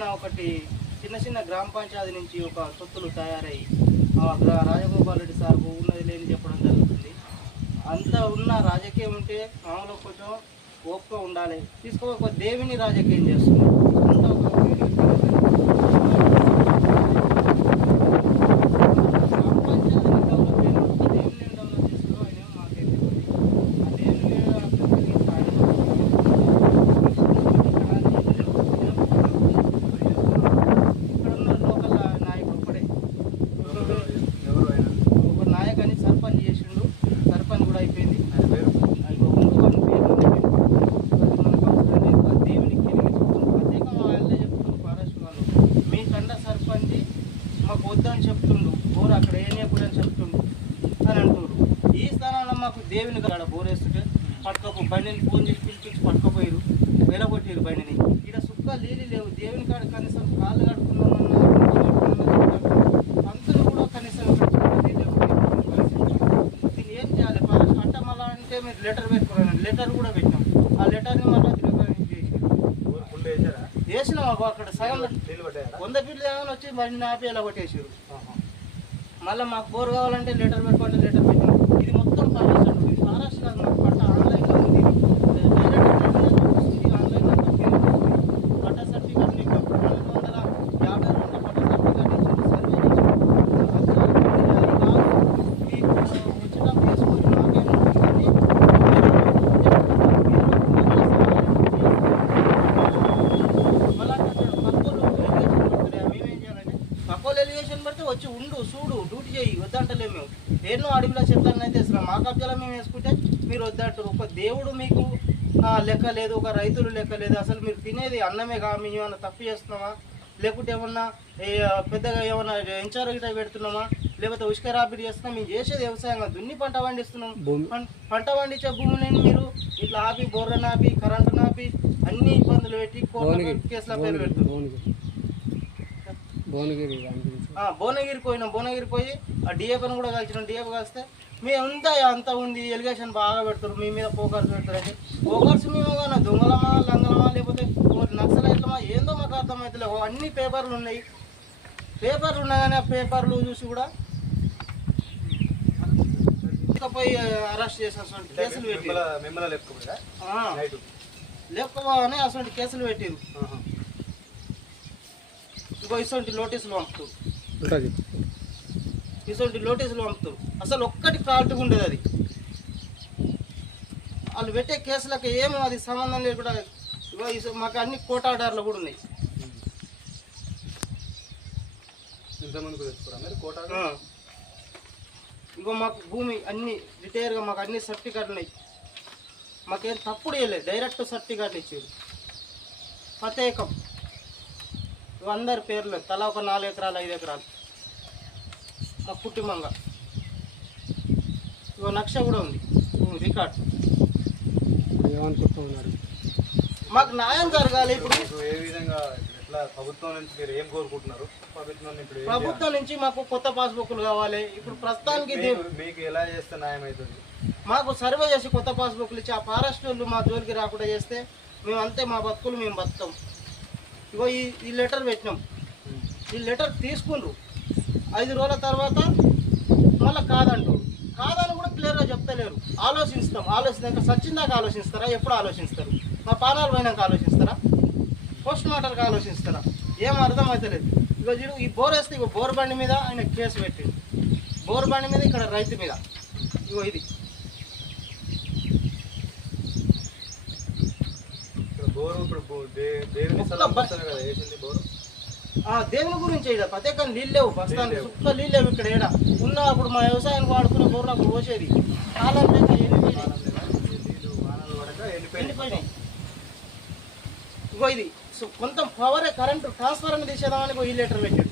చిన్న ఒకటి చిన్న చిన్న గ్రామ పంచాయతీ నుంచి ఒక సొత్తులు తయారయ్యి అక్కడ రాజగోపాల్ రెడ్డి సార్ ఉన్నది లేని చెప్పడం జరుగుతుంది. అంత ఉన్న రాజకీయం ఉంటే మామూలు కొంచెం ఓపిక ఉండాలి. తీసుకో ఒక దేవిని రాజకీయం చేస్తుంది. అంత ఒక గ్రామ పంచాయతీని డెవలప్ చేయడం, ఒక దేవుని డెవలప్ చేసుకోవడం అనేది మాకేం తెలియదు. ఆ దేవుని అభివృద్ధికి ఇక్కడ ఉన్న లోకల్ నాయకుడు ఒకడే ఎవరు ఆయన ఒక నాయక్ అని సర్పంచ్ చేసిండు సర్పంచ్ కూడా అయిపోయింది ఆయన పేరు ఇంకో ఇంకో వాని పేరు ఉంది. అది మనకు అవసరం లేదు. ఆ దేవునికి కిందికి చెప్తున్నారు. ప్రత్యేకంగా వాళ్ళే చెప్తున్నారు ఫారెస్ట్ వాళ్ళు మీ కండ సర్పంచ్ మాకు వద్దని చెప్తుండు బోర్ అక్కడ ఏనియకూడదు అని చెప్తుండు అని అంటున్నారు ఈ స్థానంలో మాకు దేవుని కాడ బోర్ వేస్తుంటే పట్టుకపో బండిని ఫోన్ చేసి పిలిపించి పట్టుకపోయారు వెలగొట్టారు బండిని. ఇక్కడ సుక్క నీళ్ళు లేవు. దేవుని కాడ కనీసం కాళ్ళు కడుక్కున్నామన్నా పంతులు కూడా కనీసం. దీన్ని ఏం చేయాలి? ఫారెస్ట్ కట్టమలా అంటే మీరు లెటర్ పెట్టుకున్నాను లెటర్ కూడా పెట్టినాం. ఆ లెటర్ని మళ్ళీ వేసినాం అక్కడ సగం వంద ఫీట్లు ఏమైనా వచ్చి బండి ఆపి ఎలా కొట్టేసారు మళ్ళీ మాకు బోర్ కావాలంటే లెటర్ పెట్టుకోండి లెటర్ పెట్టినాం ఇది మొత్తం ఫారెస్ట్ అండి ఇది ఫారెస్ట్ కాదు మాకు పట్ట ఆన్లైన్లో ఉంది డైరెక్ట్ వస్తుంది ఆన్లైన్లో పట్ట సర్టిఫికేట్ మీకు నాలుగు వందల యాభై రెండు పట్ట సర్టిఫికేట్ ఇచ్చింది సర్వే పక్కోళ్ళు ఎలిగేషన్ పడితే వచ్చి ఉండు చూడు డ్యూటీ చేయి వద్దంటలేము మేము. ఎన్నో అడవిలో చెట్లన్నీ అయితే వేస్తున్నాం. మా కబ్జాలో మేము వేసుకుంటే మీరు వద్దంటారు. ఒక దేవుడు మీకు లెక్క లేదు ఒక రైతులు లెక్క లేదు. అసలు మీరు తినేది అన్నమే కా మేము ఏమన్నా తప్పు చేస్తున్నామా? లేకుంటే ఏమన్నా పెద్దగా ఏమన్నా ఎంచారు గిట్ట పెడుతున్నామా? లేకపోతే ఉష్క రాపిడి చేస్తున్నాం. మేము చేసేది వ్యవసాయం కాదు. దున్ని పంట పండిస్తున్నాం. పంట పండించే భూములని మీరు? ఇట్లా ఆపి బోర్రని ఆపి కరెంటు ఆపి అన్ని ఇబ్బందులు పెట్టి కోర్టు కేసుల పేరు పెడుతున్నారు. భువనగిరి భువనగిరి పోయినాం. భువనగిరి పోయి ఆ డిఏపీని కూడా కలిసినాం. డిఏపీ కలిస్తే మీ అంతా అంత ఉంది ఎలిగేషన్ బాగా పెడతారు. మీ మీద పోకర్స్ పెడతారు. అంటే పోకర్స్ మేము కానీ దొంగలమా లంగలమా లేకపోతే ఒకటి నక్సలైట్లమా ఏందో మాకు అర్థమవుతలేవు అన్ని పేపర్లు ఉన్నాయి. పేపర్లు ఉన్నాయి కానీ ఆ పేపర్లు చూసి కూడా పోయి అరెస్ట్ చేసేటువంటి కేసులు పెట్టి లేకపోగానే అసలు కేసులు పెట్టిరు. ఇంకో ఇటువంటి నోటీసులు పంపుతారు ఇటువంటి నోటీసులు పంపుతారు అసలు ఒక్కటి ఫాల్ట్గా ఉండేది అది. వాళ్ళు పెట్టే కేసులకు ఏమో అది సంబంధం లేకుండా ఇగో ఈ- మాకు అన్ని కోట ఆర్డర్లు కూడా ఉన్నాయి. ఇగో మాకు భూమి అన్ని రిటైర్గా మాకు అన్ని సర్టిఫికెట్లు ఉన్నాయి. మాకేం తప్పుడు వేయలేదు డైరెక్ట్ సర్టిఫికెట్లు ఇచ్చారు. ప్రత్యేకం. అందరి పేర్లు తలా ఒక నాలుగు ఎకరాలు ఐదు ఎకరాలు. మా కుటుంబంగా ఇగో నక్ష కూడా ఉంది. రికార్డ్. ఏమనుకుంటూ ఉన్నారు? మాకు న్యాయం జరగాలి ఇప్పుడు. మీకు ఏ విధంగా ఎట్లా ప్రభుత్వం నుంచి మీరు ఏం కోరుకుంటున్నారు? ప్రభుత్వం ఇప్పుడు ఏం ప్రభుత్వం నుంచి మాకు కొత్త పాస్బుక్లు కావాలి. ఇప్పుడు ప్రస్తుతానికి చేయాలి? దే- మీకు- మీకు ఎలా చేస్తే న్యాయం అవుతుంది? మాకు సర్వే చేసి కొత్త పాస్బుక్లు ఇచ్చి ఆ ఫారెస్ట్ వాళ్ళు మా జోలికి రాకుండా చేస్తే మేము అంతే మా బతుకులు మేము బతుకుతాం ఇగో ఈ ఈ లెటర్ పెట్టినాం. ఈ లెటర్ తీసుకుండ్రు ఐదు రోజుల తర్వాత మళ్ళీ కాదంటారు కాదని కూడా క్లియర్గా చెప్తలేరు. ఆలోచిస్తాం. ఆలోచించాక సచ్చిందాక ఆలోచిస్తారా? ఎప్పుడు ఆలోచిస్తారు? మా పానాలు పోయినాక ఆలోచిస్తారా? పోస్ట్ మార్టర్కి ఆలోచిస్తారా? ఏం అర్థం అవుతలేదు ఇగో చూడు ఈ బోర్ వేస్తే ఇగో బోర్ బండి మీద ఆయన కేసు పెట్టిండు. బోర్ బండి మీద ఇక్కడ రైతు మీద. ఇగో ఇది ఇక్కడ బోరు ఇప్పుడు దేవుని బోరు? దేవుని గురించి ఇక్కడ ప్రత్యేకంగా నీళ్ళు లేవు ప్రస్తుతానికి సుక్క నీళ్ళు లేవు. ఇక్కడ ఏడ ఉన్న అప్పుడు మా వ్యవసాయానికి వాడుకునే బోర్లు అప్పుడు పోసేది. కాలం లేక ఎండిపోయినాయి. ఇగో ఇది. కొంత పవర్ కరెంట్ ట్రాన్స్ఫర్ అని తీసేదామని ఇగో ఈ లీటర్ పెట్టాడు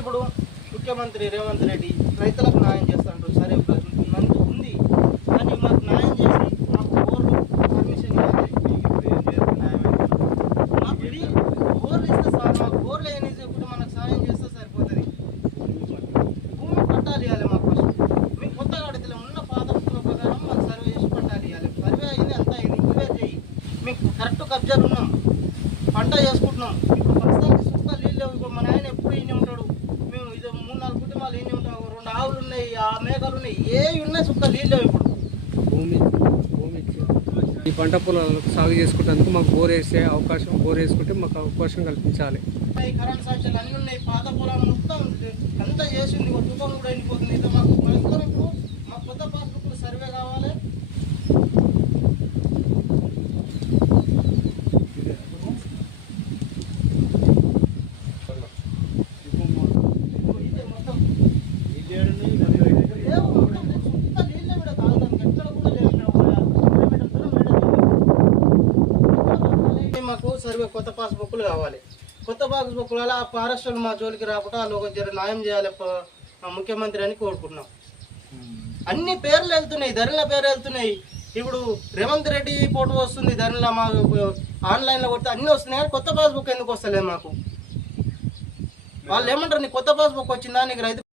ఇప్పుడు ముఖ్యమంత్రి రేవంత్ రెడ్డి రైతులకు న్యాయం చేస్తాడు సరే మనకు ఉంది. కానీ మాకు న్యాయం చేసి మాకు బోర్లు పర్మిషన్ మాకు ఇది ఇస్తే సార్ మాకు బోర్లు అనేది ఇప్పుడు మనకు సాయం చేస్తే సరిపోతుంది. భూమి పట్టాలు ఇవ్వాలి మాకు ఫస్ట్. మేము కొత్తగా అడిగితే ఉన్న పాత ప్రకారం మాకు సర్వే చేసి పట్టాలు సర్వే అయింది అంత అయింది. ఇవే చేయి మేము కరెక్ట్ కబ్జాలు ఉన్నాం. పంట చేసుకుంటున్నాం ఇప్పుడు ప్రస్తుతానికి సూపర్ నీళ్ళు ఇప్పుడు మన ఆయన ఎప్పుడు పొలాలు ఎన్ని ఉంటావు రెండు ఆవులు ఉన్నాయి ఆ మేకలు ఉన్నాయి ఏవి ఉన్నాయి సుక్క నీళ్ళు ఇప్పుడు. భూమి భూమి ఈ పంట పొలాలకు సాగు చేసుకుంటేందుకు మాకు బోర్ వేసే అవకాశం బోర్ వేసుకుంటే మాకు అవకాశం కల్పించాలి. ఈ కరెంట్ సాక్షులు అన్నీ ఉన్నాయి పాత పొలాలు మొత్తం అంతా చేసింది ఒక తుఫాను కూడా వెళ్ళిపోతుంది మాకు మా కొత్త పాత మాకు కొత్త పాస్బుక్లు కావాలి. కొత్త పాస్బుక్లు అలా ఫారెస్ట్ మా జోలికి రాకుండా వాళ్ళు జర న్యాయం చేయాలి ముఖ్యమంత్రి అని కోరుకుంటున్నాం. అన్ని పేర్లు వెళ్తున్నాయి ధరల పేరు వెళ్తున్నాయి. ఇప్పుడు రేవంత్ రెడ్డి ఫోటో వస్తుంది ధరల మా ఆన్లైన్లో కొడితే అన్నీ వస్తున్నాయి కానీ కొత్త పాస్బుక్ ఎందుకు వస్తలేదు మాకు? వాళ్ళు ఏమంటారు నీ కొత్త పాస్బుక్ వచ్చిందా నీకు రైతు